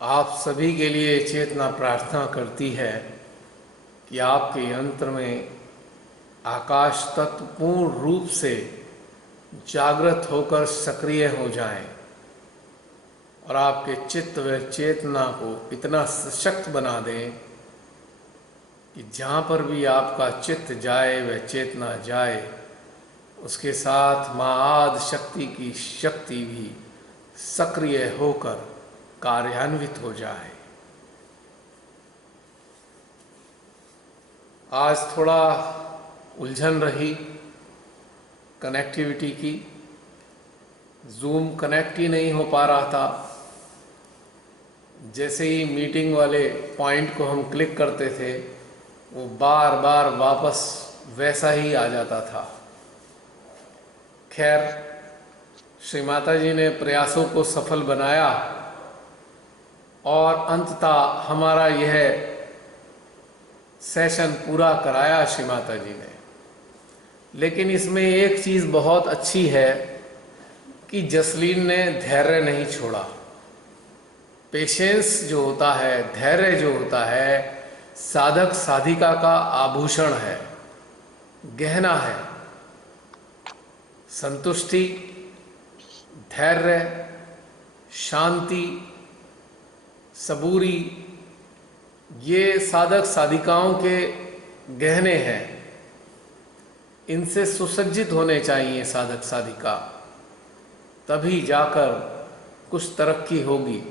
आप सभी के लिए चेतना प्रार्थना करती है कि आपके यंत्र में आकाश तत्व पूर्ण रूप से जागृत होकर सक्रिय हो जाएं और आपके चित्त व चेतना को इतना सशक्त बना दें कि जहाँ पर भी आपका चित्त जाए व चेतना जाए, उसके साथ माँ आदि शक्ति की शक्ति भी सक्रिय होकर कार्यान्वित हो जाए। आज थोड़ा उलझन रही कनेक्टिविटी की, जूम कनेक्ट ही नहीं हो पा रहा था। जैसे ही मीटिंग वाले पॉइंट को हम क्लिक करते थे, वो बार बार वापस वैसा ही आ जाता था। खैर, श्री माता जी ने प्रयासों को सफल बनाया और अंततः हमारा यह सेशन पूरा कराया श्री माता जी ने। लेकिन इसमें एक चीज़ बहुत अच्छी है कि जसलीन ने धैर्य नहीं छोड़ा। पेशेंस जो होता है, धैर्य जो होता है, साधक साधिका का आभूषण है, गहना है। संतुष्टि, धैर्य, शांति, सबूरी, ये साधक साधिकाओं के गहने हैं। इनसे सुसज्जित होने चाहिए साधक साधिका, तभी जाकर कुछ तरक्की होगी।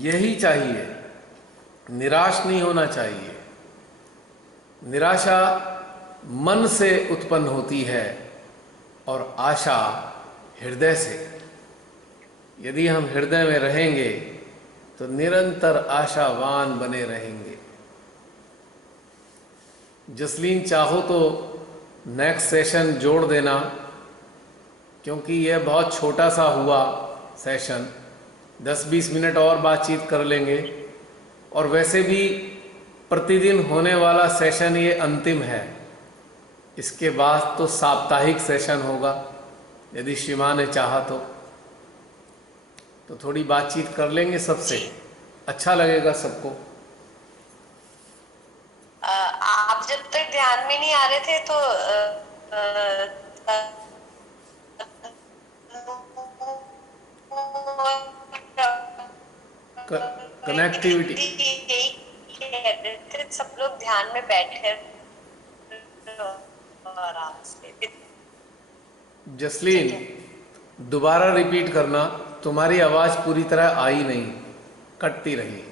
यही चाहिए, निराश नहीं होना चाहिए। निराशा मन से उत्पन्न होती है और आशा हृदय से। यदि हम हृदय में रहेंगे तो निरंतर आशावान बने रहेंगे। जसलीन, चाहो तो नेक्स्ट सेशन जोड़ देना, क्योंकि यह बहुत छोटा सा हुआ सेशन। 10-20 मिनट और बातचीत कर लेंगे। और वैसे भी प्रतिदिन होने वाला सेशन ये अंतिम है। इसके बाद तो साप्ताहिक सेशन होगा, यदि शिवा ने चाहा तो थोड़ी बातचीत कर लेंगे सबसे, अच्छा लगेगा सबको। आप जब तक ध्यान में नहीं आ रहे थे तो कनेक्टिविटी, सब लोग ध्यान में बैठे आराम से। जसलीन, दोबारा रिपीट करना, तुम्हारी आवाज़ पूरी तरह आई नहीं, कटती रही।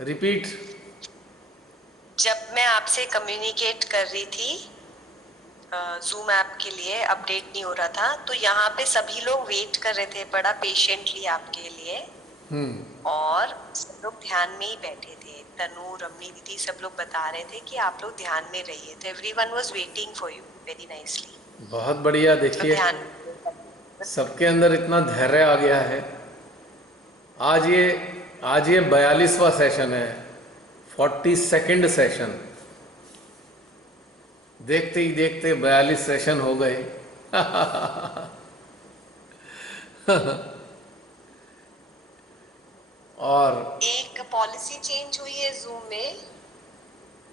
रिपीट। जब मैं आपसे कम्युनिकेट कर रही थी जूम ऐप के लिए, अपडेट नहीं हो रहा था, तो यहाँ पे सभी लोग वेट कर रहे थे बड़ा पेशेंटली आपके लिए। और सब लोग ध्यान में ही बैठे थे। तनु, रमनी दीदी सब लोग बता रहे थे कि आप लोग ध्यान में रहिए। तो everyone was waiting for you very nicely. बहुत बढ़िया। देखिए, सबके अंदर इतना धैर्य आ गया है। आज ये 42वां सेशन है, 42nd सेशन। देखते ही देखते 42 सेशन हो गए। और एक पॉलिसी चेंज हुई है जूम में।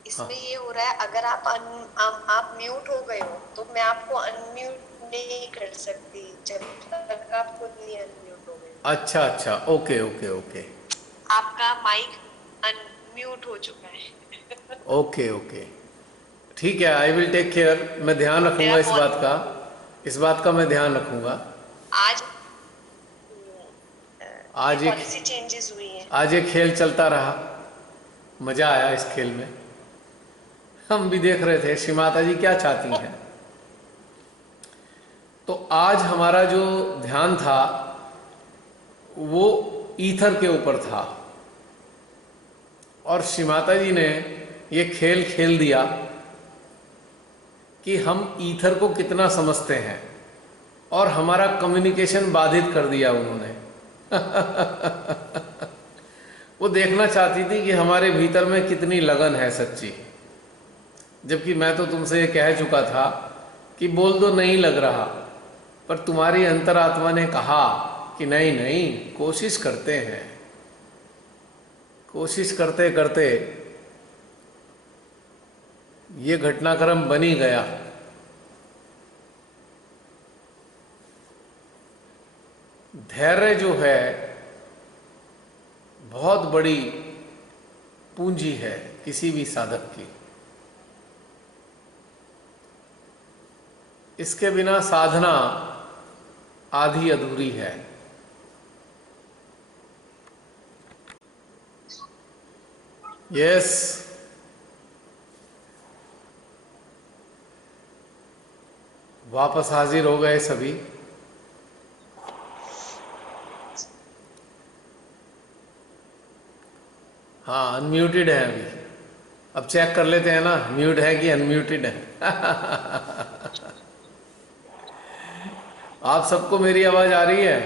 इसमें ये हो रहा है, अगर आप म्यूट हो गए हो तो मैं आपको अनम्यूट नहीं कर सकती जब तक आप खुद नहीं अनम्यूट हो गए। अच्छा, ओके ओके ओके। आपका माइक अनम्यूट हो चुका है। ओके, ठीक है। I will take care. मैं ध्यान रखूंगा इस बात का मैं ध्यान रखूंगा। आज एक पॉलिसी चेंजेस हुई है। आज ये खेल चलता रहा, मजा आया इस खेल में। हम भी देख रहे थे श्री माता जी क्या चाहती हैं। तो आज हमारा जो ध्यान था वो ईथर के ऊपर था, और श्री माता जी ने ये खेल खेल दिया कि हम ईथर को कितना समझते हैं, और हमारा कम्युनिकेशन बाधित कर दिया उन्होंने। वो देखना चाहती थी कि हमारे भीतर में कितनी लगन है सच्ची, जबकि मैं तो तुमसे ये कह चुका था कि बोल दो नहीं लग रहा। पर तुम्हारी अंतरात्मा ने कहा कि नहीं नहीं, कोशिश करते हैं। कोशिश करते करते ये घटनाक्रम बन ही गया। धैर्य जो है बहुत बड़ी पूंजी है किसी भी साधक की। इसके बिना साधना आधी अधूरी है। यस, वापस हाजिर हो गए सभी। हाँ, अनम्यूटेड है अभी। अब चेक कर लेते हैं ना, म्यूट है कि अनम्यूटेड है। आप सबको मेरी आवाज आ रही है?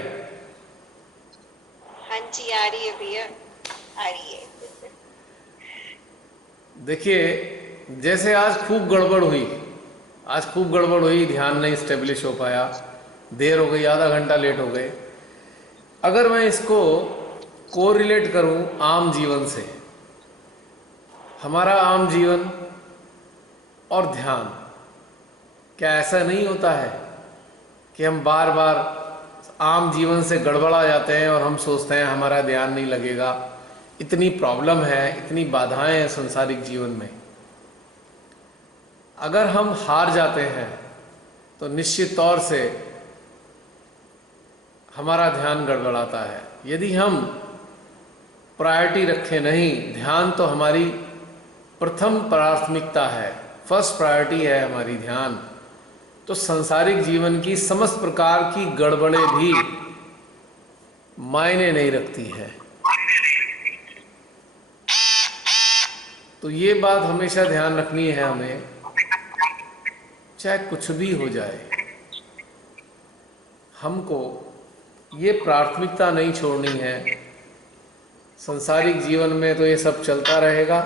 हाँ जी, आ रही है भैया, आ रही है। देखिए, जैसे आज खूब गड़बड़ हुई, ध्यान नहीं स्टेब्लिश हो पाया, देर हो गई, आधा घंटा लेट हो गए। अगर मैं इसको कोरिलेट करूं आम जीवन से, हमारा आम जीवन और ध्यान, क्या ऐसा नहीं होता है कि हम बार बार आम जीवन से गड़बड़ा जाते हैं और हम सोचते हैं हमारा ध्यान नहीं लगेगा। इतनी प्रॉब्लम है, इतनी बाधाएं हैं संसारिक जीवन में। अगर हम हार जाते हैं तो निश्चित तौर से हमारा ध्यान गड़बड़ाता है। यदि हम प्रायोरिटी रखें नहीं, ध्यान तो हमारी प्रथम प्राथमिकता है, फर्स्ट प्रायोरिटी है हमारी ध्यान, तो संसारिक जीवन की समस्त प्रकार की गड़बड़े भी मायने नहीं रखती है। तो ये बात हमेशा ध्यान रखनी है हमें, चाहे कुछ भी हो जाए, हमको ये प्राथमिकता नहीं छोड़नी है। संसारिक जीवन में तो ये सब चलता रहेगा,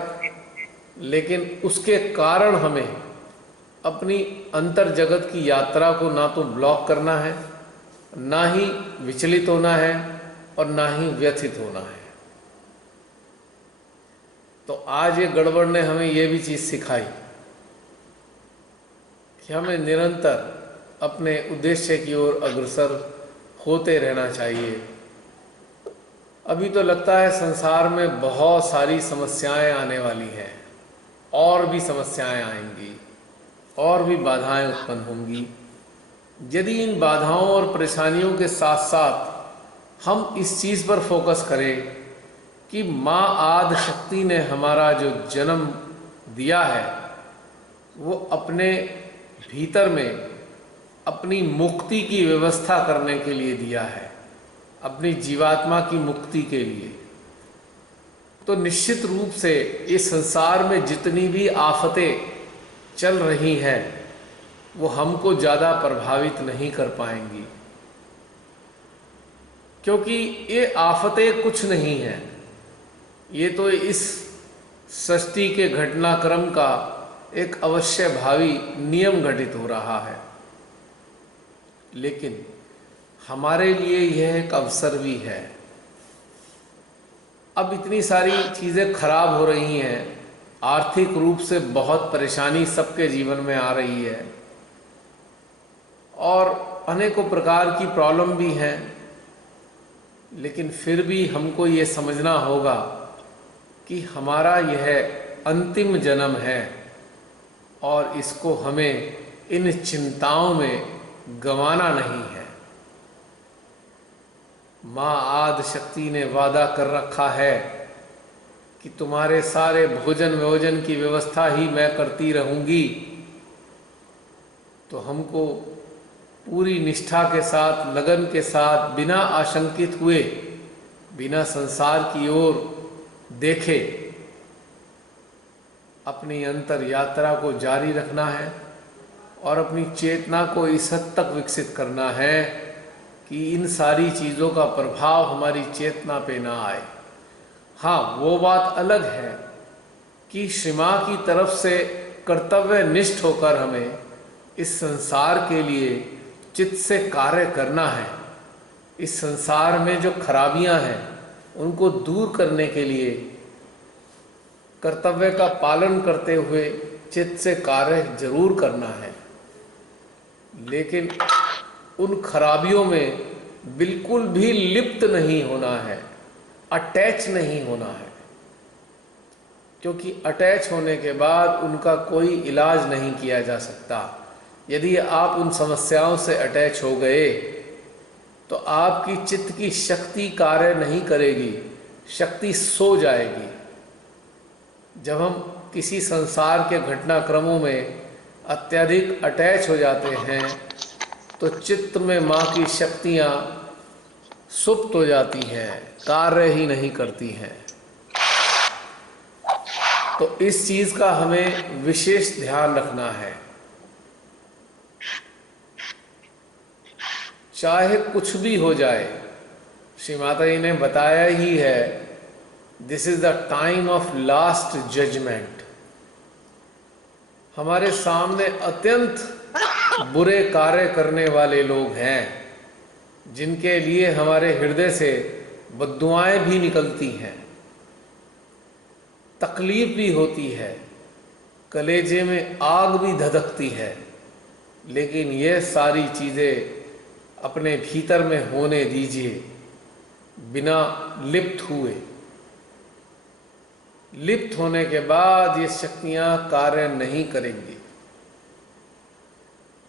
लेकिन उसके कारण हमें अपनी अंतर जगत की यात्रा को ना तो ब्लॉक करना है, ना ही विचलित होना है, और ना ही व्यथित होना है। तो आज ये गड़बड़ ने हमें ये भी चीज़ सिखाई कि हमें निरंतर अपने उद्देश्य की ओर अग्रसर होते रहना चाहिए। अभी तो लगता है संसार में बहुत सारी समस्याएं आने वाली हैं, और भी समस्याएं आएंगी, और भी बाधाएं उत्पन्न होंगी। यदि इन बाधाओं और परेशानियों के साथ साथ हम इस चीज़ पर फोकस करें कि माँ आदि शक्ति ने हमारा जो जन्म दिया है वो अपने भीतर में अपनी मुक्ति की व्यवस्था करने के लिए दिया है, अपनी जीवात्मा की मुक्ति के लिए, तो निश्चित रूप से इस संसार में जितनी भी आफतें चल रही हैं वो हमको ज़्यादा प्रभावित नहीं कर पाएंगी, क्योंकि ये आफतें कुछ नहीं हैं। ये तो इस सृष्टि के घटनाक्रम का एक अवश्य भावी नियम घटित हो रहा है। लेकिन हमारे लिए यह एक अवसर भी है। अब इतनी सारी चीज़ें खराब हो रही हैं, आर्थिक रूप से बहुत परेशानी सबके जीवन में आ रही है, और अनेकों प्रकार की प्रॉब्लम भी हैं, लेकिन फिर भी हमको ये समझना होगा कि हमारा यह अंतिम जन्म है और इसको हमें इन चिंताओं में गंवाना नहीं है। माँ आदि शक्ति ने वादा कर रखा है कि तुम्हारे सारे भोजन भोजन की व्यवस्था ही मैं करती रहूंगी। तो हमको पूरी निष्ठा के साथ, लगन के साथ, बिना आशंकित हुए, बिना संसार की ओर देखे अपनी अंतर यात्रा को जारी रखना है और अपनी चेतना को इस हद तक विकसित करना है कि इन सारी चीज़ों का प्रभाव हमारी चेतना पे ना आए। हाँ, वो बात अलग है कि श्री माँ की तरफ से कर्तव्य निष्ठ होकर हमें इस संसार के लिए चित्त से कार्य करना है। इस संसार में जो खराबियां हैं उनको दूर करने के लिए कर्तव्य का पालन करते हुए चित्त से कार्य जरूर करना है, लेकिन उन खराबियों में बिल्कुल भी लिप्त नहीं होना है, अटैच नहीं होना है, क्योंकि अटैच होने के बाद उनका कोई इलाज नहीं किया जा सकता। यदि आप उन समस्याओं से अटैच हो गए तो आपकी चित्त की शक्ति कार्य नहीं करेगी, शक्ति सो जाएगी। जब हम किसी संसार के घटनाक्रमों में अत्यधिक अटैच हो जाते हैं तो चित्त में माँ की शक्तियाँ सुप्त हो जाती हैं, कार्य ही नहीं करती हैं। तो इस चीज़ का हमें विशेष ध्यान रखना है। चाहे कुछ भी हो जाए, श्री माता जी ने बताया ही है, this is the time of last judgement. हमारे सामने अत्यंत बुरे कार्य करने वाले लोग हैं जिनके लिए हमारे हृदय से बद्दुआएं भी निकलती हैं, तकलीफ भी होती है, कलेजे में आग भी धधकती है, लेकिन ये सारी चीज़ें अपने भीतर में होने दीजिए बिना लिप्त हुए। लिप्त होने के बाद ये शक्तियां कार्य नहीं करेंगी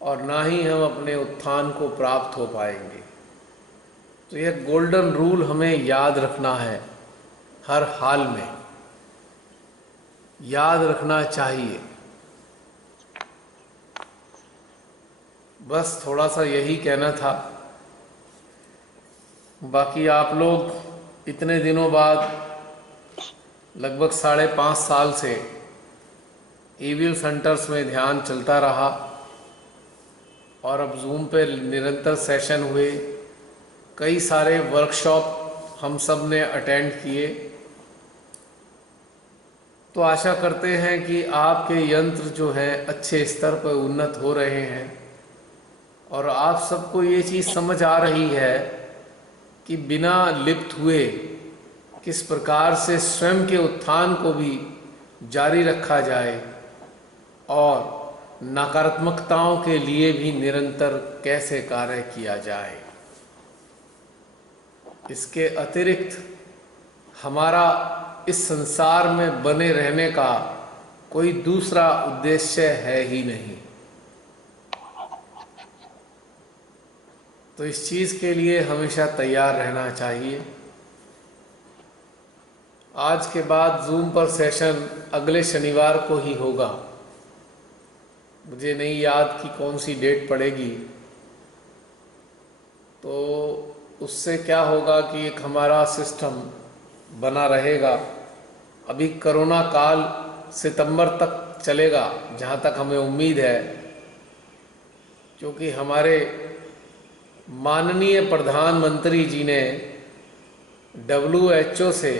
और ना ही हम अपने उत्थान को प्राप्त हो पाएंगे। तो यह गोल्डन रूल हमें याद रखना है, हर हाल में याद रखना चाहिए। बस थोड़ा सा यही कहना था। बाकी आप लोग इतने दिनों बाद, लगभग 5.5 साल से ईविल सेंटर्स में ध्यान चलता रहा और अब जूम पे निरंतर सेशन हुए, कई सारे वर्कशॉप हम सब ने अटेंड किए। तो आशा करते हैं कि आपके यंत्र जो हैं अच्छे स्तर पर उन्नत हो रहे हैं और आप सबको ये चीज़ समझ आ रही है कि बिना लिप्त हुए किस प्रकार से स्वयं के उत्थान को भी जारी रखा जाए और नकारात्मकताओं के लिए भी निरंतर कैसे कार्य किया जाए। इसके अतिरिक्त हमारा इस संसार में बने रहने का कोई दूसरा उद्देश्य है ही नहीं। तो इस चीज़ के लिए हमेशा तैयार रहना चाहिए। आज के बाद जूम पर सेशन अगले शनिवार को ही होगा। मुझे नहीं याद कि कौन सी डेट पड़ेगी। तो उससे क्या होगा कि एक हमारा सिस्टम बना रहेगा। अभी कोरोना काल सितंबर तक चलेगा, जहाँ तक हमें उम्मीद है, क्योंकि हमारे माननीय प्रधानमंत्री जी ने WHO से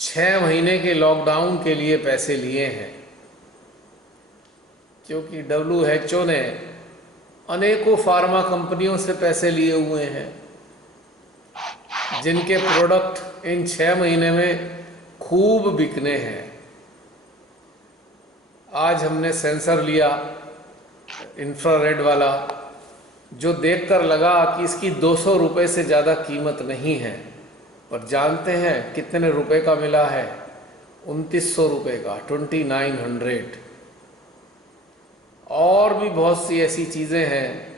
6 महीने के लॉकडाउन के लिए पैसे लिए हैं, क्योंकि WHO ने अनेकों फार्मा कंपनियों से पैसे लिए हुए हैं जिनके प्रोडक्ट इन 6 महीने में खूब बिकने हैं। आज हमने सेंसर लिया इंफ्रारेड वाला, जो देखकर लगा कि इसकी 200 रुपये से ज़्यादा कीमत नहीं है, पर जानते हैं कितने रुपए का मिला है? 2900 रुपये का, 2900। और भी बहुत सी ऐसी चीज़ें हैं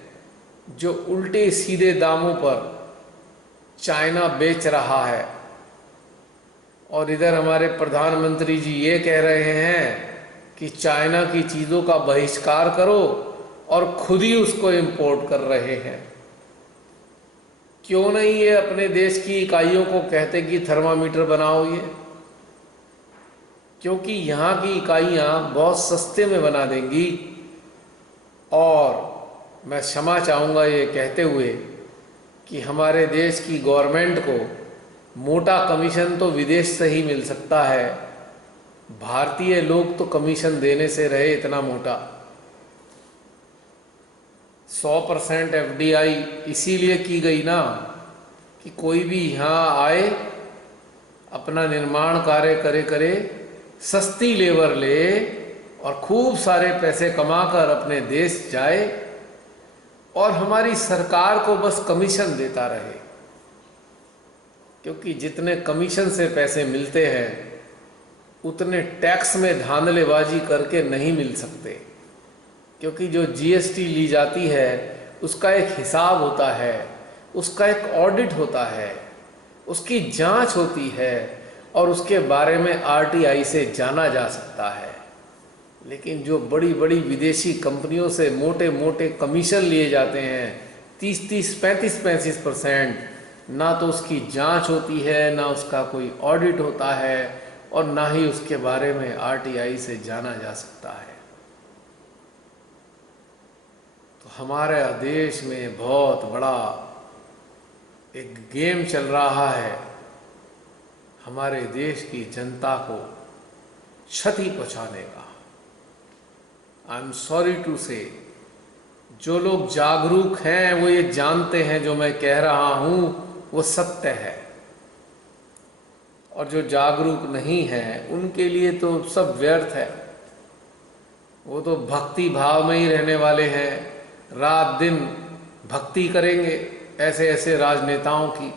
जो उल्टे सीधे दामों पर चाइना बेच रहा है, और इधर हमारे प्रधानमंत्री जी ये कह रहे हैं कि चाइना की चीज़ों का बहिष्कार करो, और खुद ही उसको इंपोर्ट कर रहे हैं। क्यों नहीं ये अपने देश की इकाइयों को कहते कि थर्मामीटर बनाओ ये? क्योंकि यहाँ की इकाइयाँ बहुत सस्ते में बना देंगी। और मैं क्षमा चाहूँगा ये कहते हुए कि हमारे देश की गवर्नमेंट को मोटा कमीशन तो विदेश से ही मिल सकता है, भारतीय लोग तो कमीशन देने से रहे इतना मोटा। 100% FDI इसीलिए की गई ना कि कोई भी यहाँ आए, अपना निर्माण कार्य करे, सस्ती लेबर ले और खूब सारे पैसे कमाकर अपने देश जाए और हमारी सरकार को बस कमीशन देता रहे। क्योंकि जितने कमीशन से पैसे मिलते हैं उतने टैक्स में धांधलेबाजी करके नहीं मिल सकते। क्योंकि जो GST ली जाती है उसका एक हिसाब होता है, उसका एक ऑडिट होता है, उसकी जांच होती है और उसके बारे में RTI से जाना जा सकता है। लेकिन जो बड़ी बड़ी विदेशी कंपनियों से मोटे मोटे कमीशन लिए जाते हैं 30-30, 35-35%, ना तो उसकी जांच होती है, ना उसका कोई ऑडिट होता है और ना ही उसके बारे में RTI से जाना जा सकता है। तो हमारे देश में बहुत बड़ा एक गेम चल रहा है हमारे देश की जनता को क्षति पहुंचाने का। आई एम सॉरी टू से, जो लोग जागरूक हैं वो ये जानते हैं जो मैं कह रहा हूं वो सत्य है, और जो जागरूक नहीं है उनके लिए तो सब व्यर्थ है। वो तो भक्ति भाव में ही रहने वाले हैं, रात दिन भक्ति करेंगे ऐसे ऐसे राजनेताओं की,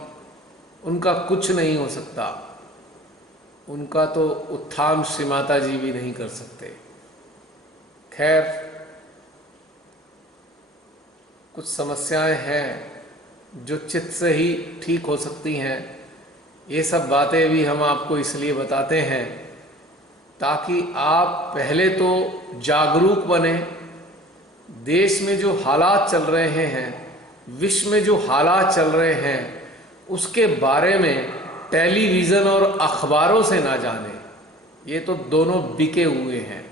उनका कुछ नहीं हो सकता। उनका तो उत्थान श्री माता जी भी नहीं कर सकते। खैर, कुछ समस्याएं हैं जो चित्त से ही ठीक हो सकती हैं। ये सब बातें भी हम आपको इसलिए बताते हैं ताकि आप पहले तो जागरूक बने। देश में जो हालात चल रहे हैं, विश्व में जो हालात चल रहे हैं, उसके बारे में टेलीविज़न और अखबारों से ना जाने। ये तो दोनों बिके हुए हैं,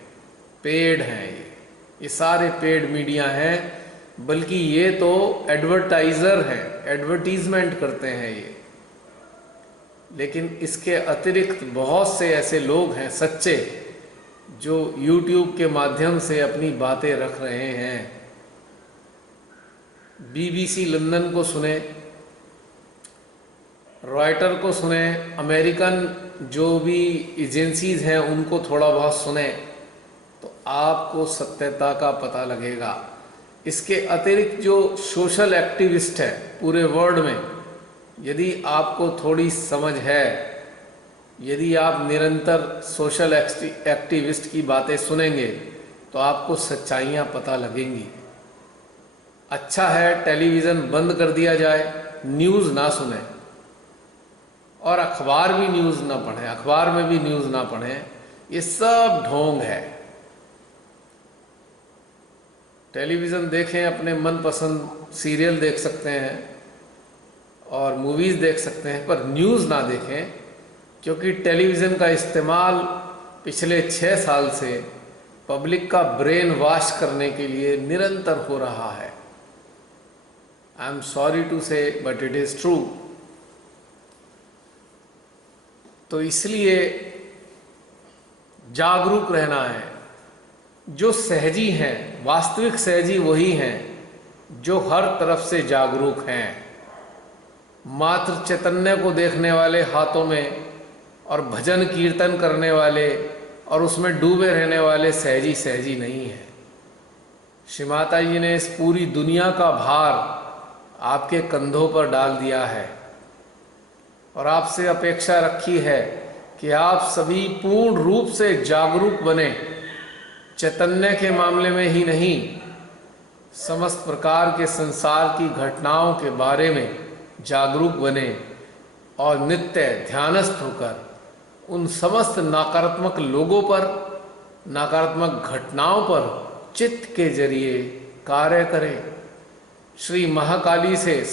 पेड हैं, ये सारे पेड मीडिया हैं, बल्कि ये तो एडवर्टाइज़र हैं, एडवर्टीजमेंट करते हैं ये। लेकिन इसके अतिरिक्त बहुत से ऐसे लोग हैं सच्चे जो YouTube के माध्यम से अपनी बातें रख रहे हैं। BBC लंदन को सुने, रॉयटर को सुने, अमेरिकन जो भी एजेंसीज हैं उनको थोड़ा बहुत सुने, तो आपको सत्यता का पता लगेगा। इसके अतिरिक्त जो सोशल एक्टिविस्ट है पूरे वर्ल्ड में, यदि आपको थोड़ी समझ है, यदि आप निरंतर सोशल एक्टिविस्ट की बातें सुनेंगे तो आपको सच्चाइयाँ पता लगेंगी। अच्छा है टेलीविज़न बंद कर दिया जाए, न्यूज़ ना सुने, और अखबार भी न्यूज़ ना पढ़ें, अखबार में भी न्यूज़ ना पढ़ें। ये सब ढोंग है। टेलीविज़न देखें, अपने मनपसंद सीरियल देख सकते हैं और मूवीज़ देख सकते हैं, पर न्यूज़ ना देखें, क्योंकि टेलीविज़न का इस्तेमाल पिछले 6 साल से पब्लिक का ब्रेन वॉश करने के लिए निरंतर हो रहा है। आई एम सॉरी टू से बट इट इज़ ट्रू। तो इसलिए जागरूक रहना है। जो सहजी हैं, वास्तविक सहजी वही हैं जो हर तरफ से जागरूक हैं। मात्र चैतन्य को देखने वाले हाथों में और भजन कीर्तन करने वाले और उसमें डूबे रहने वाले सहजी सहजी नहीं है। श्री माता जी ने इस पूरी दुनिया का भार आपके कंधों पर डाल दिया है और आपसे अपेक्षा रखी है कि आप सभी पूर्ण रूप से जागरूक बने। चैतन्य के मामले में ही नहीं, समस्त प्रकार के संसार की घटनाओं के बारे में जागरूक बने और नित्य ध्यानस्थ होकर उन समस्त नकारात्मक लोगों पर, नकारात्मक घटनाओं पर चित्त के जरिए कार्य करें। श्री महाकाली से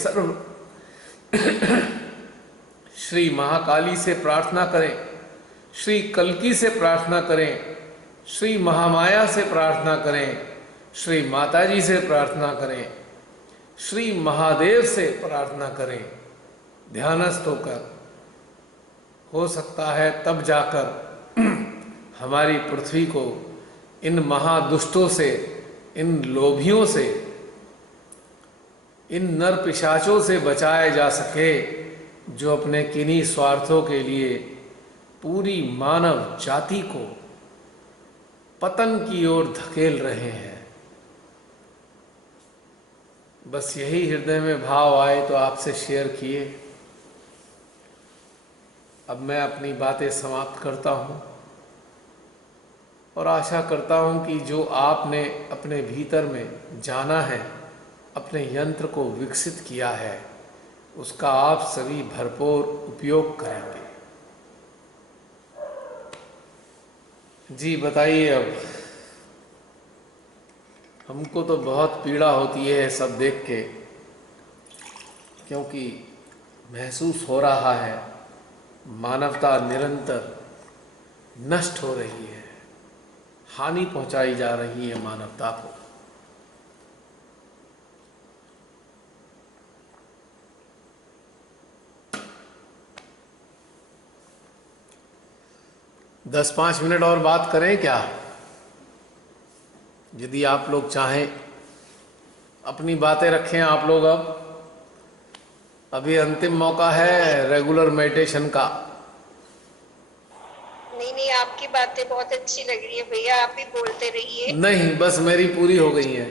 श्री महाकाली से प्रार्थना करें, श्री कल्की से प्रार्थना करें, श्री महामाया से प्रार्थना करें, श्री माताजी से प्रार्थना करें, श्री महादेव से प्रार्थना करें। ध्यानस्थ होकर हो सकता है तब जाकर हमारी पृथ्वी को इन महादुष्टों से, इन लोभियों से इन नर पिशाचों से बचाया जा सके जो अपने किन्हीं स्वार्थों के लिए पूरी मानव जाति को पतन की ओर धकेल रहे हैं। बस यही हृदय में भाव आए तो आपसे शेयर किए। अब मैं अपनी बातें समाप्त करता हूँ और आशा करता हूँ कि जो आपने अपने भीतर में जाना है, अपने यंत्र को विकसित किया है, उसका आप सभी भरपूर उपयोग करेंगे। जी बताइए। अब हमको तो बहुत पीड़ा होती है सब देख के, क्योंकि महसूस हो रहा है मानवता निरंतर नष्ट हो रही है, हानि पहुंचाई जा रही है मानवता को। दस 5 मिनट और बात करें क्या? यदि आप लोग चाहें, अपनी बातें रखें आप लोग। अब अभी अंतिम मौका है रेगुलर मेडिटेशन का। नहीं नहीं, आपकी बातें बहुत अच्छी लग रही है भैया, आप भी बोलते रहिए। नहीं, बस मेरी पूरी हो गई है,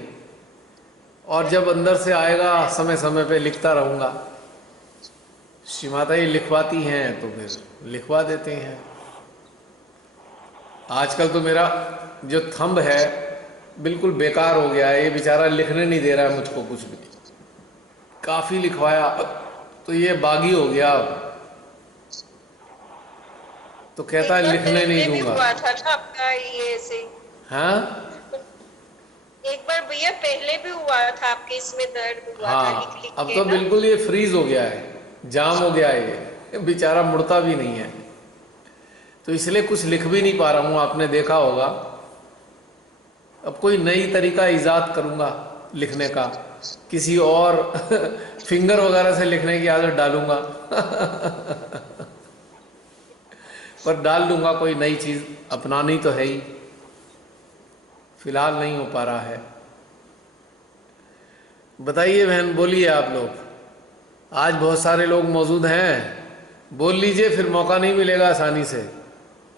और जब अंदर से आएगा समय समय पे लिखता रहूँगा। श्री माता ये लिखवाती हैं तो फिर लिखवा देते हैं। आजकल तो मेरा जो थंब है बिल्कुल बेकार हो गया है, ये बेचारा लिखने नहीं दे रहा है मुझको कुछ भी। काफ़ी लिखवाया तो ये बागी हो गया, तो कहता है लिखने नहीं दूंगा। हुआ था ना आपका ये ऐसे? हाँ एक बार भैया पहले भी हुआ था आपके, इसमें दर्द हुआ था हाँ, लिख लिख अब के तो ना? बिल्कुल ये फ्रीज हो गया है, जाम हो गया है, ये बेचारा मुड़ता भी नहीं है, तो इसलिए कुछ लिख भी नहीं पा रहा हूँ। आपने देखा होगा। अब कोई नई तरीका ईजाद करूँगा लिखने का, किसी और फिंगर वगैरह से लिखने की आदत डालूंगा पर डाल दूंगा, कोई नई चीज़ अपनानी तो है ही, फिलहाल नहीं हो पा रहा है। बताइए बहन, बोलिए आप लोग। आज बहुत सारे लोग मौजूद हैं, बोल लीजिए, फिर मौका नहीं मिलेगा आसानी से।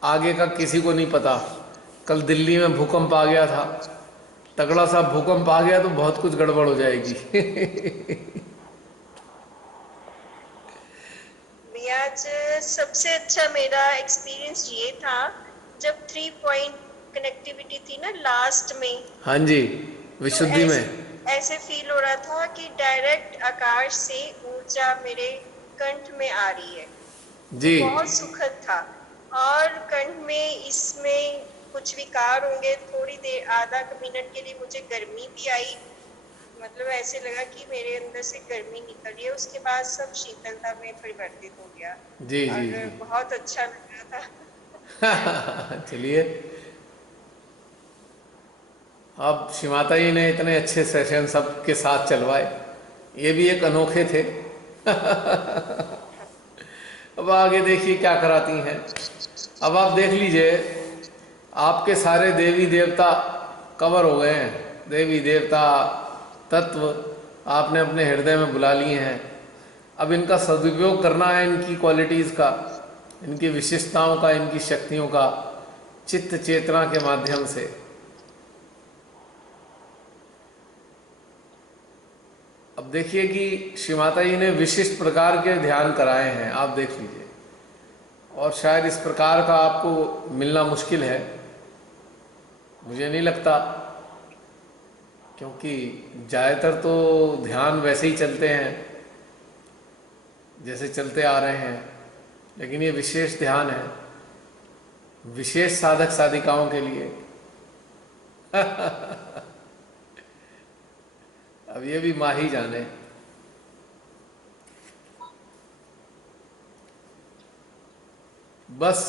आगे का किसी को नहीं पता। कल दिल्ली में भूकंप आ गया था, तगड़ा सा भूकंप आ गया तो बहुत कुछ गड़बड़ हो जाएगी भैया आज सबसे अच्छा मेरा एक्सपीरियंस ये था जब 3 पॉइंट कनेक्टिविटी थी ना लास्ट में। हाँ जी, तो विशुद्धि में ऐसे फील हो रहा था कि डायरेक्ट आकाश से ऊर्जा मेरे कंठ में आ रही है। जी। बहुत सुखद था। और कंठ में इसमें कुछ विकार होंगे, थोड़ी देर आधा मिनट के लिए मुझे गर्मी भी आई, मतलब ऐसे लगा कि मेरे अंदर से गर्मी निकल रही है। उसके बाद सब शीतलता में परिवर्तित हो गया। जी जी और जी बहुत अच्छा लग रहा था चलिए, अब श्री माता जी ने इतने अच्छे सेशन सबके साथ चलवाए, ये भी एक अनोखे थे अब आगे देखिए क्या कराती हैं। अब आप देख लीजिए, आपके सारे देवी देवता कवर हो गए हैं। देवी देवता तत्व आपने अपने हृदय में बुला लिए हैं। अब इनका सदुपयोग करना है, इनकी क्वालिटीज़ का, इनकी विशिष्टताओं का, इनकी शक्तियों का चित्त चेतना के माध्यम से। अब देखिए कि श्री माता जी ने विशिष्ट प्रकार के ध्यान कराए हैं, आप देख लीजिए, और शायद इस प्रकार का आपको मिलना मुश्किल है, मुझे नहीं लगता, क्योंकि ज़्यादातर तो ध्यान वैसे ही चलते हैं जैसे चलते आ रहे हैं, लेकिन ये विशेष ध्यान है, विशेष साधक साधिकाओं के लिए अब ये भी माही जाने। बस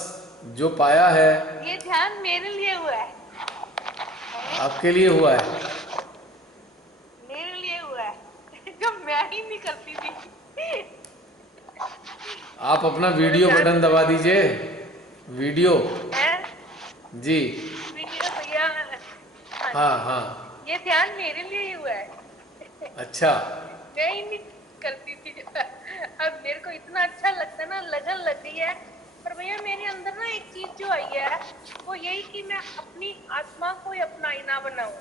जो पाया है, ये ध्यान मेरे लिए हुआ है, आपके लिए हुआ है, मेरे लिए हुआ है जो मैं ही नहीं करती थी आप अपना वीडियो बटन दबा दीजिए, वीडियो जी। वीडियो भैया, हाँ हाँ, ये ध्यान मेरे लिए ही हुआ है अच्छा। मैं ही नहीं करती थी। अब मेरे को इतना अच्छा लगता है ना, लगन लग गई है। पर भैया मेरे अंदर ना एक चीज जो आई है वो यही कि मैं अपनी आत्मा को ही अपना आईना बनाऊं।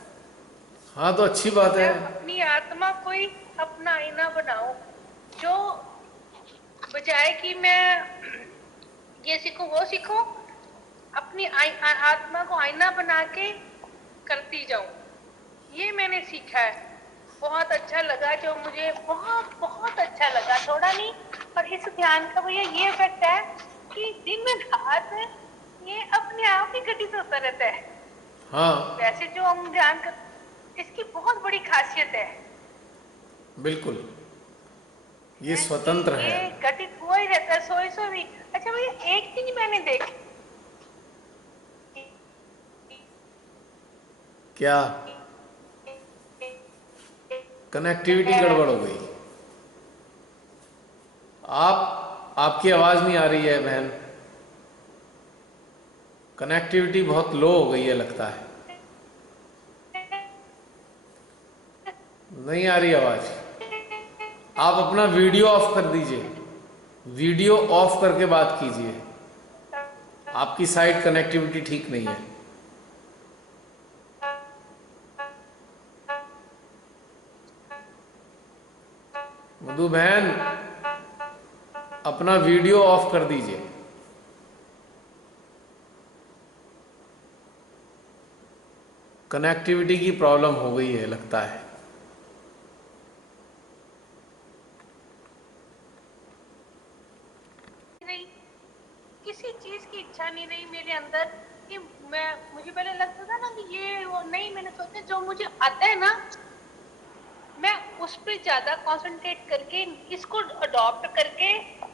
हाँ, तो अच्छी बात मैं है। अपनी आत्मा को ही अपना आईना बनाऊं, जो बजाय कि मैं ये सीखूं वो सीखूं, अपनी आत्मा को आईना बना के करती जाऊं। ये मैंने सीखा है, बहुत अच्छा लगा। जो मुझे बहुत बहुत अच्छा लगा, थोड़ा नहीं। और इस ध्यान का भैया ये इफेक्ट है कि दिन में रात ये अपने आप ही घटित होता रहता है। हाँ, वैसे जो हम ध्यान कर, इसकी बहुत बड़ी खासियत है बिल्कुल, ये कि स्वतंत्र है। ये घटित हुआ ही रहता है, सोई सो भी। अच्छा भैया एक चीज मैंने देखी, क्या? कनेक्टिविटी गड़बड़ हो गई। आपकी आवाज नहीं आ रही है बहन। कनेक्टिविटी बहुत लो हो गई है लगता है। नहीं आ रही आवाज। आप अपना वीडियो ऑफ कर दीजिए, वीडियो ऑफ करके बात कीजिए। आपकी साइड कनेक्टिविटी ठीक नहीं है। मधु बहन, अपना वीडियो ऑफ कर दीजिए। कनेक्टिविटी की प्रॉब्लम हो गई है लगता है। नहीं किसी चीज की इच्छा नहीं रही मेरे अंदर कि मुझे पहले लगता था ना कि ये वो नहीं। मैंने सोचा जो मुझे आता है ना, मैं उस पर ज्यादा कंसंट्रेट करके इसको अडॉप्ट करके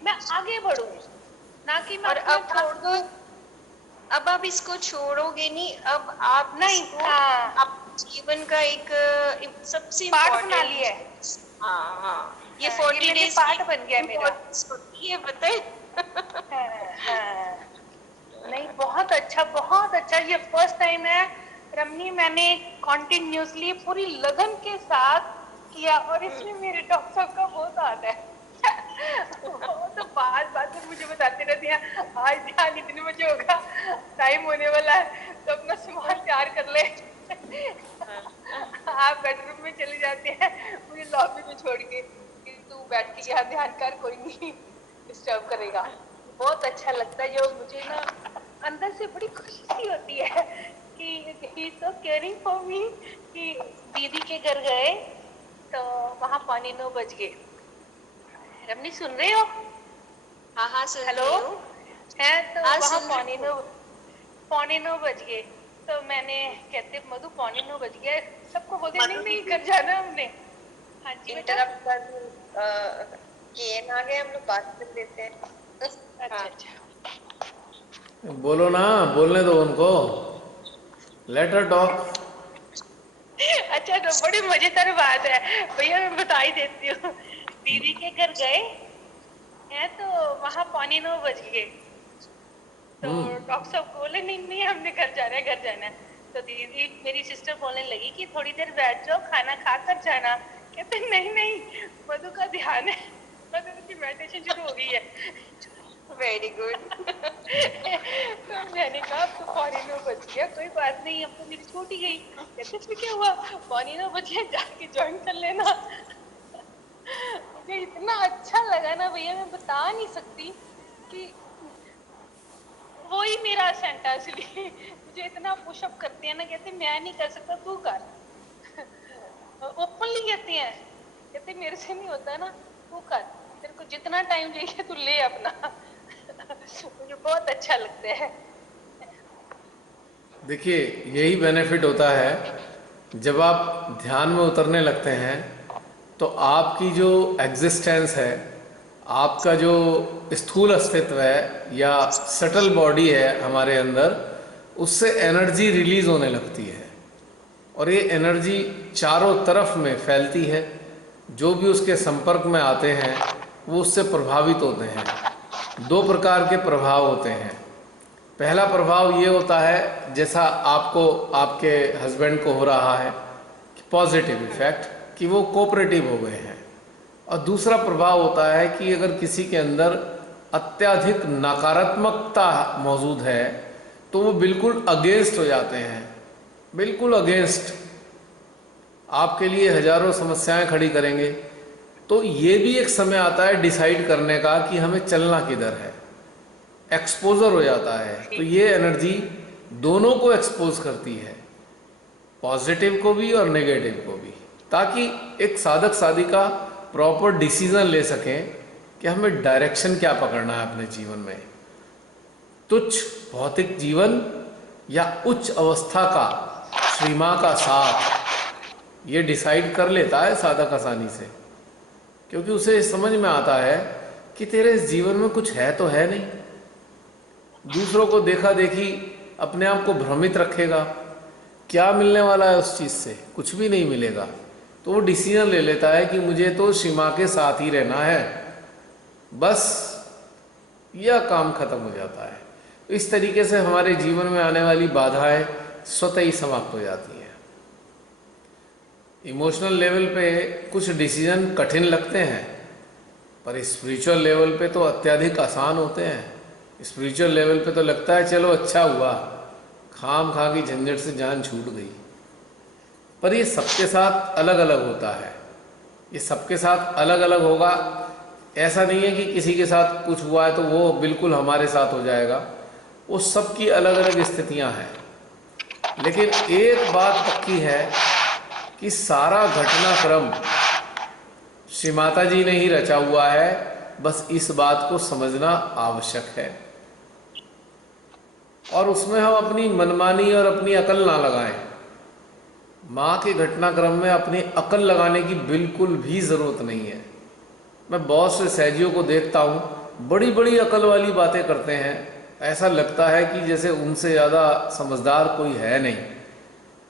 मैं आगे बढ़ूं, ना कि मैं और अब छोड़ दो, अब आप इसको छोड़ोगे नहीं, अब आप नहीं। इसको हाँ, आप जीवन का एक सबसे पार्ट बना इम्पोर्टेंट। लिया है। हाँ हाँ, ये हाँ, 40 मेरे डेज पार्ट बन गया मेरा। ये बताए। हाँ, नहीं बहुत अच्छा, बहुत अच्छा। ये फर्स्ट टाइम है रमनी, मैंने कॉन्टिन्यूसली पूरी लगन के साथ किया, और इसमें मेरे डॉक्टर साहब का बहुत हाथ है। वो तो बात बात में मुझे बताते रहती हैं, आज ध्यान इतने बजे होगा, टाइम होने वाला है, तो अपना सामान तैयार कर ले। आप बेडरूम में चले जाते हैं, मुझे लॉबी में छोड़ के कि तू बैठ के यहाँ ध्यान कर, कोई नहीं डिस्टर्ब करेगा। बहुत अच्छा लगता है, जो मुझे ना अंदर से बड़ी खुशी सी होती है कि ही सो केयरिंग फॉर मी। कि दीदी के घर गए तो वहां 9:45 रमनी सुन रहे हो? हाँ हाँ, सुन हेलो रही हूँ। है तो हाँ, वहां सुन रही हूँ। 9:45 तो मैंने कहते मधु 9:45 सबको बोलते नहीं मधु नहीं दीदी, घर जाना हमने। हाँ जी बेटा। इंटरप्ट कर केन आ गए, हम लोग बात कर लेते हैं। अच्छा हाँ। अच्छा। बोलो ना, बोलने दो उनको, लेट हर टॉक। अच्छा तो बड़ी मजेदार बात है भैया, मैं बता ही देती हूँ। दीदी के घर गए हैं तो वहां 9:45 तो डॉक्टर साहब बोले नहीं नहीं हमने घर जाना है, घर जाना है। तो दीदी मेरी सिस्टर बोलने लगी कि थोड़ी देर बैठ जाओ, खाना खा कर जाना। कहते नहीं नहीं मधु का ध्यान है, मधु की मेडिटेशन शुरू हो गई है। Very good. तो मैंने कहा अब तो 9:45 कोई बात नहीं, अब तो मेरी छूट ही गई। कहते फिर क्या हुआ, 9:45 जाके ज्वाइन कर लेना। मुझे इतना अच्छा लगा ना भैया, मैं बता नहीं सकती कि वही मेरा सेंटेंस लिए मुझे इतना पुशअप करते हैं ना, कहते मैं नहीं कर सकता तू कर। ओपनली कहते हैं, कहते मेरे से नहीं होता ना, तू कर, तेरे को जितना टाइम चाहिए तू ले अपना। मुझे बहुत अच्छा लगता है। देखिए, यही बेनिफिट होता है जब आप ध्यान में उतरने लगते हैं, तो आपकी जो एग्जिस्टेंस है, आपका जो स्थूल अस्तित्व है या सटल बॉडी है हमारे अंदर, उससे एनर्जी रिलीज होने लगती है और ये एनर्जी चारों तरफ में फैलती है। जो भी उसके संपर्क में आते हैं वो उससे प्रभावित होते हैं। दो प्रकार के प्रभाव होते हैं। पहला प्रभाव ये होता है, जैसा आपको आपके हस्बैंड को हो रहा है, पॉजिटिव इफेक्ट, कि वो कोऑपरेटिव हो गए हैं। और दूसरा प्रभाव होता है कि अगर किसी के अंदर अत्यधिक नकारात्मकता मौजूद है तो वो बिल्कुल अगेंस्ट हो जाते हैं, बिल्कुल अगेंस्ट, आपके लिए हजारों समस्याएं खड़ी करेंगे। तो ये भी एक समय आता है डिसाइड करने का कि हमें चलना किधर है, एक्सपोजर हो जाता है। तो ये एनर्जी दोनों को एक्सपोज करती है, पॉजिटिव को भी और नेगेटिव को भी, ताकि एक साधक साधिका प्रॉपर डिसीजन ले सकें कि हमें डायरेक्शन क्या पकड़ना है अपने जीवन में। तुच्छ भौतिक जीवन या उच्च अवस्था का श्री मां का साथ, ये डिसाइड कर लेता है साधक आसानी से, क्योंकि उसे समझ में आता है कि तेरे इस जीवन में कुछ है तो है नहीं। दूसरों को देखा देखी अपने आप को भ्रमित रखेगा, क्या मिलने वाला है उस चीज़ से, कुछ भी नहीं मिलेगा। तो वो डिसीजन ले लेता है कि मुझे तो श्री मां के साथ ही रहना है, बस यह काम खत्म हो जाता है। इस तरीके से हमारे जीवन में आने वाली बाधाएं स्वतः ही समाप्त हो जाती हैं। इमोशनल लेवल पे कुछ डिसीजन कठिन लगते हैं, पर स्पिरिचुअल लेवल पे तो अत्यधिक आसान होते हैं। स्पिरिचुअल लेवल पे तो लगता है चलो अच्छा हुआ, खाम खा की झंझट से जान छूट गई। पर ये सबके साथ अलग अलग होता है, ये सबके साथ अलग अलग होगा। ऐसा नहीं है कि किसी के साथ कुछ हुआ है तो वो बिल्कुल हमारे साथ हो जाएगा, वो सबकी अलग अलग स्थितियां हैं। लेकिन एक बात पक्की है कि सारा घटनाक्रम श्री माता जी ने ही रचा हुआ है, बस इस बात को समझना आवश्यक है। और उसमें हम अपनी मनमानी और अपनी अकल ना लगाएं। माँ के घटनाक्रम में अपनी अकल लगाने की बिल्कुल भी ज़रूरत नहीं है। मैं बहुत से सहजियों को देखता हूँ, बड़ी बड़ी अकल वाली बातें करते हैं, ऐसा लगता है कि जैसे उनसे ज़्यादा समझदार कोई है नहीं।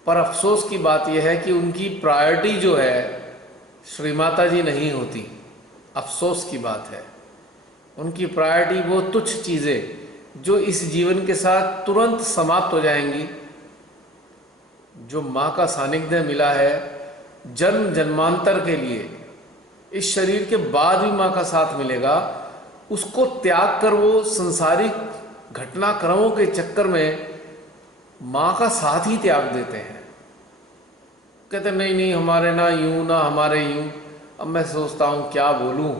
पर अफसोस की बात यह है कि उनकी प्रायोरिटी जो है श्री माता जी नहीं होती। अफसोस की बात है, उनकी प्रायोरिटी वो तुच्छ चीज़ें जो इस जीवन के साथ तुरंत समाप्त हो जाएंगी। जो माँ का सानिध्य मिला है जन्म जन्मांतर के लिए, इस शरीर के बाद भी माँ का साथ मिलेगा, उसको त्याग कर वो संसारिक घटनाक्रमों के चक्कर में माँ का साथ ही त्याग देते हैं। कहते नहीं नहीं हमारे ना यूं ना हमारे यूं। अब मैं सोचता हूँ क्या बोलूँ,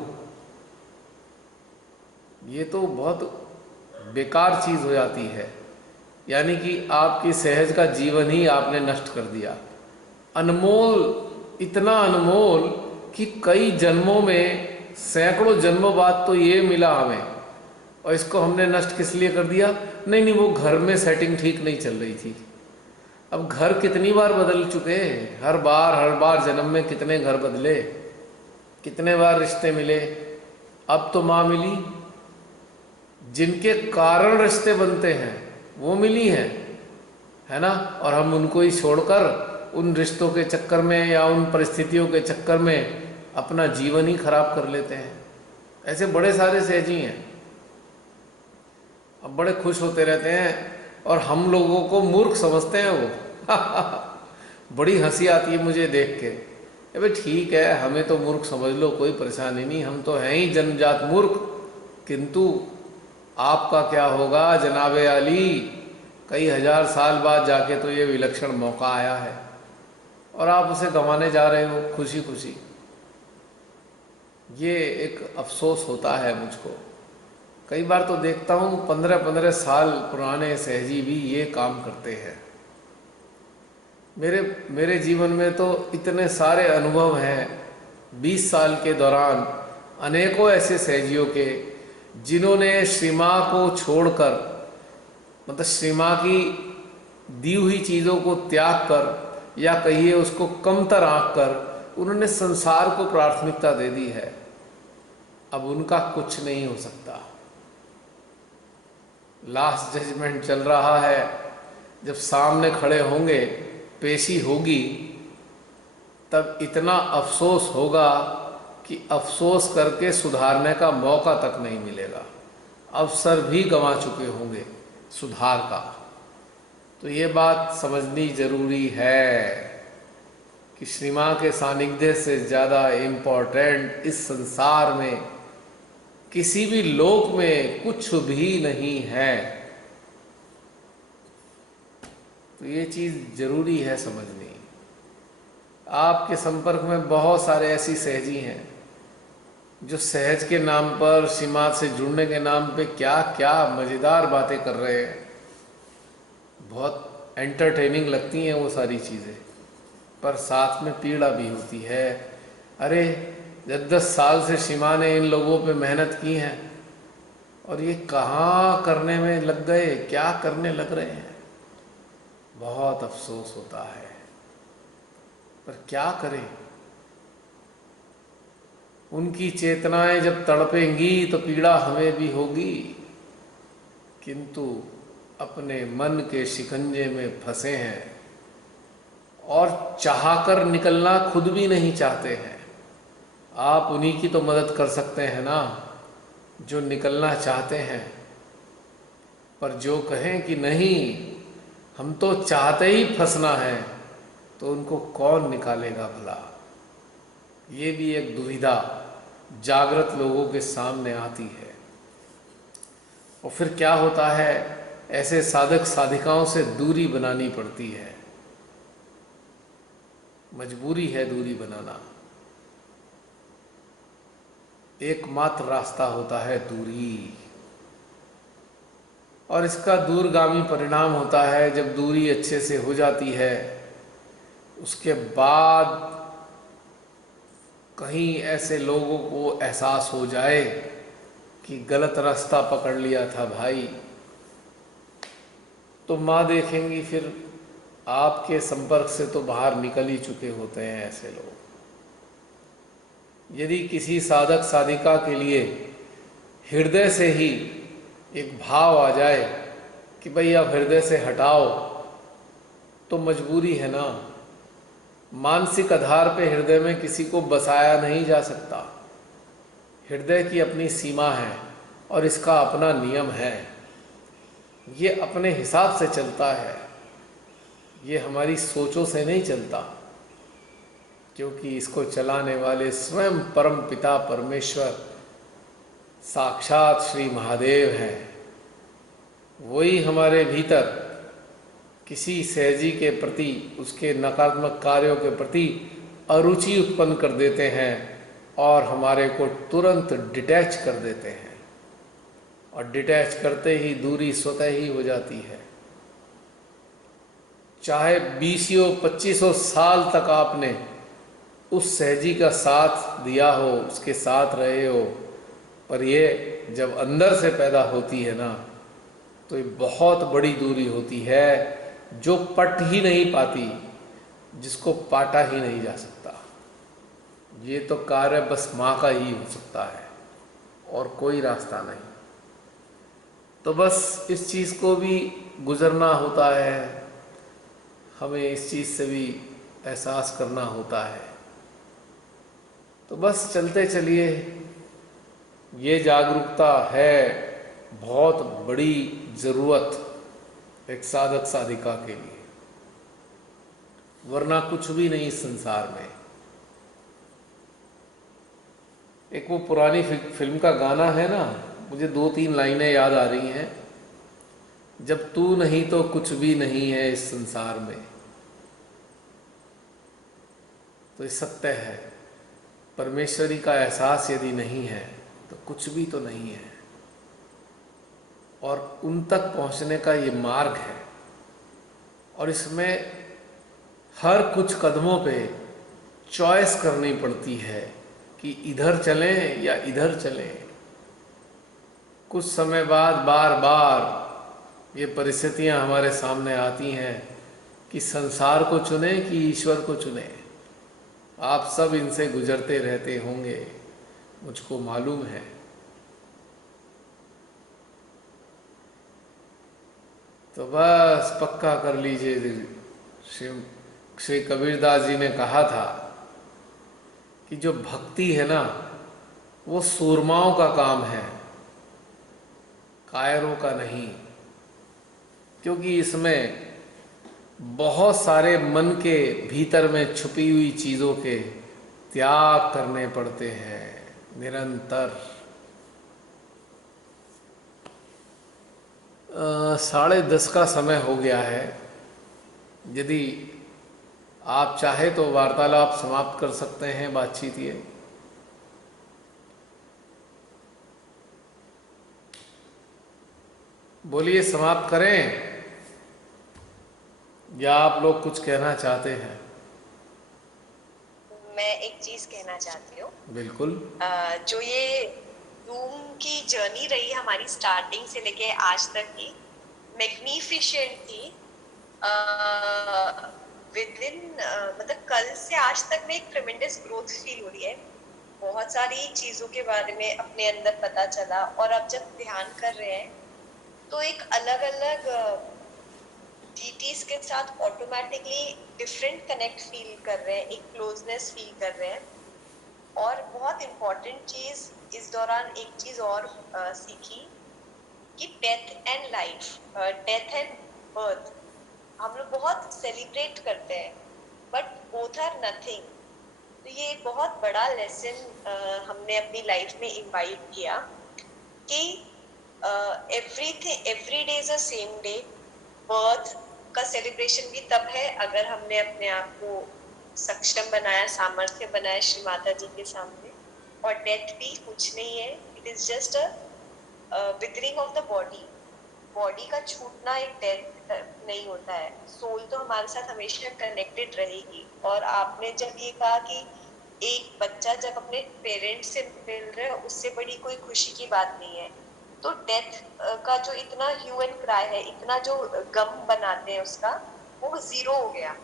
ये तो बहुत बेकार चीज़ हो जाती है। यानी कि आपकी सहज का जीवन ही आपने नष्ट कर दिया। अनमोल, इतना अनमोल कि कई जन्मों में, सैकड़ों जन्मों बाद तो ये मिला हमें, और इसको हमने नष्ट किस लिए कर दिया? नहीं नहीं वो घर में सेटिंग ठीक नहीं चल रही थी। अब घर कितनी बार बदल चुके, हर बार जन्म में कितने घर बदले, कितने बार रिश्ते मिले। अब तो माँ मिली, जिनके कारण रिश्ते बनते हैं वो मिली हैं, है ना। और हम उनको ही छोड़कर उन रिश्तों के चक्कर में या उन परिस्थितियों के चक्कर में अपना जीवन ही खराब कर लेते हैं। ऐसे बड़े सारे सहजी हैं, अब बड़े खुश होते रहते हैं और हम लोगों को मूर्ख समझते हैं वो। बड़ी हंसी आती है मुझे देख के। अबे ठीक है, हमें तो मूर्ख समझ लो, कोई परेशानी नहीं, हम तो हैं ही जन्मजात मूर्ख। किंतु आपका क्या होगा जनाबे आली, कई हजार साल बाद जाके तो ये विलक्षण मौका आया है और आप उसे गंवाने जा रहे हो खुशी खुशी। ये एक अफसोस होता है मुझको। कई बार तो देखता हूँ 15-15 साल पुराने सहजी भी ये काम करते हैं। मेरे जीवन में तो इतने सारे अनुभव हैं 20 साल के दौरान, अनेकों ऐसे सहजियों के जिन्होंने श्री माँ को छोड़कर, मतलब श्री माँ की दी हुई चीज़ों को त्याग कर या कहिए उसको कमतर आंक कर उन्होंने संसार को प्राथमिकता दे दी है। अब उनका कुछ नहीं हो सकता। लास्ट जजमेंट चल रहा है, जब सामने खड़े होंगे, पेशी होगी, तब इतना अफसोस होगा कि अफसोस करके सुधारने का मौका तक नहीं मिलेगा। अवसर भी गंवा चुके होंगे सुधार का। तो ये बात समझनी जरूरी है कि श्री माँ के सानिध्य से ज़्यादा इम्पोर्टेंट इस संसार में किसी भी लोक में कुछ भी नहीं है। तो ये चीज़ जरूरी है समझनी। आपके संपर्क में बहुत सारे ऐसी सहजी हैं जो सहज के नाम पर, श्रीमात से जुड़ने के नाम पे क्या क्या मज़ेदार बातें कर रहे हैं। बहुत एंटरटेनिंग लगती हैं वो सारी चीज़ें, पर साथ में पीड़ा भी होती है। अरे 10-10 साल से श्रीमा ने इन लोगों पे मेहनत की है और ये कहाँ करने में लग गए, क्या करने लग रहे हैं। बहुत अफसोस होता है, पर क्या करें। उनकी चेतनाएं जब तड़पेंगी तो पीड़ा हमें भी होगी, किंतु अपने मन के शिकंजे में फंसे हैं और चाहकर निकलना खुद भी नहीं चाहते हैं। आप उन्हीं की तो मदद कर सकते हैं ना जो निकलना चाहते हैं। पर जो कहें कि नहीं हम तो चाहते ही फंसना है, तो उनको कौन निकालेगा भला। ये भी एक दुविधा जागृत लोगों के सामने आती है। और फिर क्या होता है, ऐसे साधक साधिकाओं से दूरी बनानी पड़ती है। मजबूरी है दूरी बनाना। एकमात्र रास्ता होता है दूरी, और इसका दूरगामी परिणाम होता है जब दूरी अच्छे से हो जाती है, उसके बाद कहीं ऐसे लोगों को एहसास हो जाए कि गलत रास्ता पकड़ लिया था भाई, तो माँ देखेंगी फिर आपके संपर्क से तो बाहर निकल ही चुके होते हैं ऐसे लोग। यदि किसी साधक साधिका के लिए हृदय से ही एक भाव आ जाए कि भाई अब हृदय से हटाओ, तो मजबूरी है ना। मानसिक आधार पे हृदय में किसी को बसाया नहीं जा सकता। हृदय की अपनी सीमा है और इसका अपना नियम है। ये अपने हिसाब से चलता है, ये हमारी सोचों से नहीं चलता, क्योंकि इसको चलाने वाले स्वयं परम पिता परमेश्वर साक्षात श्री महादेव हैं। वही हमारे भीतर किसी सहजी के प्रति, उसके नकारात्मक कार्यों के प्रति अरुचि उत्पन्न कर देते हैं और हमारे को तुरंत डिटैच कर देते हैं। और डिटैच करते ही दूरी स्वतः ही हो जाती है। चाहे 20-25 साल तक आपने उस सहजी का साथ दिया हो, उसके साथ रहे हो, पर ये जब अंदर से पैदा होती है ना, तो ये बहुत बड़ी दूरी होती है जो पट ही नहीं पाती, जिसको पाटा ही नहीं जा सकता। ये तो कार्य बस माँ का ही हो सकता है और कोई रास्ता नहीं। तो बस इस चीज़ को भी गुजरना होता है, हमें इस चीज़ से भी एहसास करना होता है। तो बस चलते चलिए, ये जागरूकता है बहुत बड़ी ज़रूरत एक साधक साधिका के लिए, वरना कुछ भी नहीं इस संसार में। एक वो पुरानी फिल्म का गाना है ना, मुझे 2-3 लाइनें याद आ रही हैं। जब तू नहीं तो कुछ भी नहीं है इस संसार में। तो ये सत्य है, परमेश्वरी का एहसास यदि नहीं है तो कुछ भी तो नहीं है। और उन तक पहुंचने का ये मार्ग है, और इसमें हर कुछ कदमों पे चॉइस करनी पड़ती है कि इधर चलें या इधर चलें। कुछ समय बाद बार बार ये परिस्थितियां हमारे सामने आती हैं कि संसार को चुने कि ईश्वर को चुने। आप सब इनसे गुजरते रहते होंगे, मुझको मालूम है। तो बस पक्का कर लीजिए, श्री कबीरदास जी ने कहा था कि जो भक्ति है ना, वो सूरमाओं का काम है, कायरों का नहीं। क्योंकि इसमें बहुत सारे मन के भीतर में छुपी हुई चीज़ों के त्याग करने पड़ते हैं निरंतर। 10:30 का समय हो गया है। यदि आप चाहे तो वार्तालाप समाप्त कर सकते हैं, बातचीत ये। बोलिए, समाप्त करें या आप लोग कुछ कहना चाहते हैं? मैं एक चीज कहना चाहती हूँ। बिल्कुल। जो ये जूम की जर्नी रही हमारी स्टार्टिंग से लेके आज तक की, मैग्निफिशेंट थी। विद इन मतलब कल से आज तक में एक ट्रेमेंडस ग्रोथ फील हो रही है। बहुत सारी चीजों के बारे में अपने अंदर पता चला, और अब जब ध्यान कर रहे हैं तो एक अलग अलग डीटीज के साथ ऑटोमेटिकली डिफरेंट कनेक्ट फील कर रहे हैं, एक क्लोजनेस फील कर रहे हैं। और बहुत इम्पोर्टेंट चीज इस दौरान एक चीज और सीखी कि death and life, death and birth हम लोग बहुत सेलिब्रेट करते हैं, बट बोथ आर नथिंग। तो ये एक बहुत बड़ा लेसन हमने अपनी लाइफ में इम्बाइब किया कि everything, every day is a same day. Birth का सेलिब्रेशन भी तब है अगर हमने अपने आप को सक्षम बनाया, सामर्थ्य बनाया श्री माता जी के सामने। और डेथ भी कुछ नहीं है, it is just a withering of the body. Body का छूटना एक डेथ नहीं होता है, सोल तो हमारे साथ हमेशा कनेक्टेड रहेगी। और आपने जब ये कहा कि एक बच्चा जब अपने पेरेंट्स से मिल रहा है, उससे बड़ी कोई खुशी की बात नहीं है। तो डेथ का जो इतना ह्यू एंड क्राई है, इतना जो गम बनाते हैं उसका, वो जीरो हो गया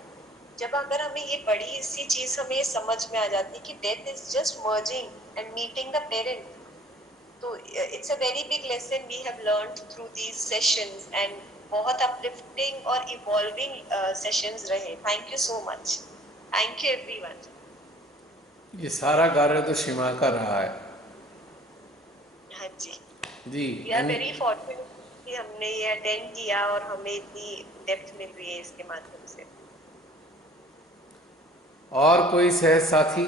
जब अगर हमें ये बड़ी सी चीज हमें समझ में आ जाती है कि death is just merging and meeting the parent. तो it's a very big lesson we have learned through these sessions, and बहुत अपलिफ्टिंग और इवॉल्विंग सेशंस रहे। Thank you so much. Thank you everyone. ये सारा कार्य तो सीमा का रहा है। हाँ जी, जी। वी आर वेरी फॉर्चुनेट कि हमने ये अटेंड किया और हमें इतनी डेप्थ मिल रही है इसके माध्यम से। और कोई सहज साथी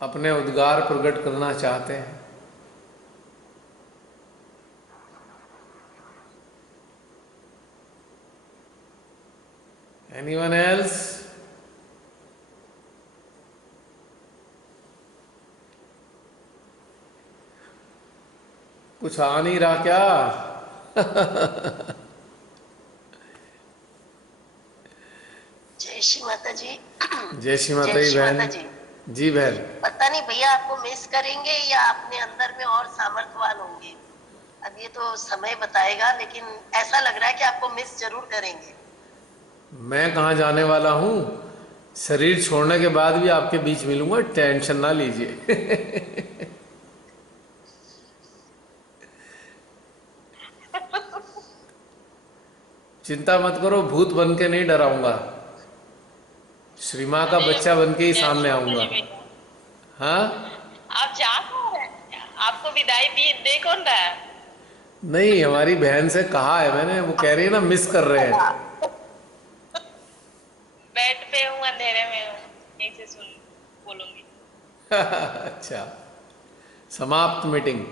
अपने उद्गार प्रकट करना चाहते हैं? Anyone else? कुछ आ नहीं रहा क्या? जय श्री माता जी। जय श्री माता जय जी श्री माता बहन। जी। जी बहन। पता नहीं भैया आपको मिस करेंगे या अपने अंदर में और सामर्थ्यवान होंगे, अब ये तो समय बताएगा, लेकिन ऐसा लग रहा है कि आपको मिस जरूर करेंगे। मैं कहाँ जाने वाला हूँ, शरीर छोड़ने के बाद भी आपके बीच मिलूंगा, टेंशन ना लीजिए। चिंता मत करो, भूत बन के नहीं डराऊंगा, श्री माँ का बच्चा बन के ही सामने आऊंगा। हाँ, आप जा कहाँ रहे हैं? आपको विदाई दी दे कौन रहा है? नहीं, हमारी बहन से कहा है मैंने, वो कह रही है ना मिस कर रहे हैं। बेड पे हूँ, अंधेरे में हूँ, यहीं से सुन बोलूंगी। अच्छा, समाप्त मीटिंग।